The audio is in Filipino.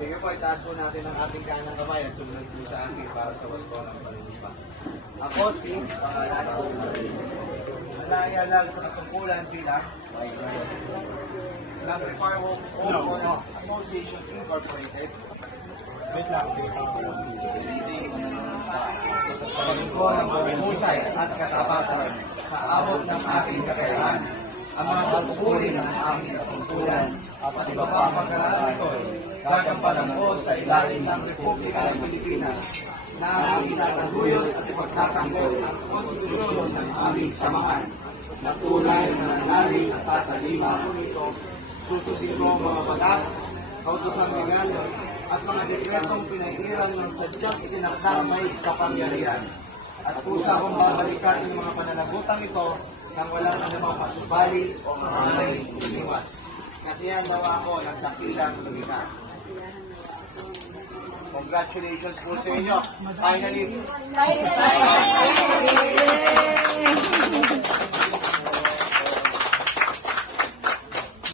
Sige po, itaas po natin ang ating kanang kamay at sumunod po sa akin para sa wasto ng panunumpa. Ako si Nalayalag sa katungkulan bilang ng Reform Association Incorporated. Pagko ng pagmusay at katapatan sa abot ng aking kakayahan, ang mga pagpupuri ng aming katungkulan at iba pa ang pagkaraan ito, gagampanan ko sa ilalim ng Republika ng Pilipinas na ang itataguyod at ipagtatanggol ang konstitusyon ng aming samahan na tunay na nananalig at tatalima ko nito. Susundin ko ang mga batas, kautosang legal at mga dekretong pinahirang ng sadyang itinakdang may kapangyarihan. At kusa akong babalikan ng mga pananabutang ito nang walang anumang pasubali o maaaring iniwas. Kasiyahan daw ako nagdakilang lumina. Congratulations po sa inyo. Finally.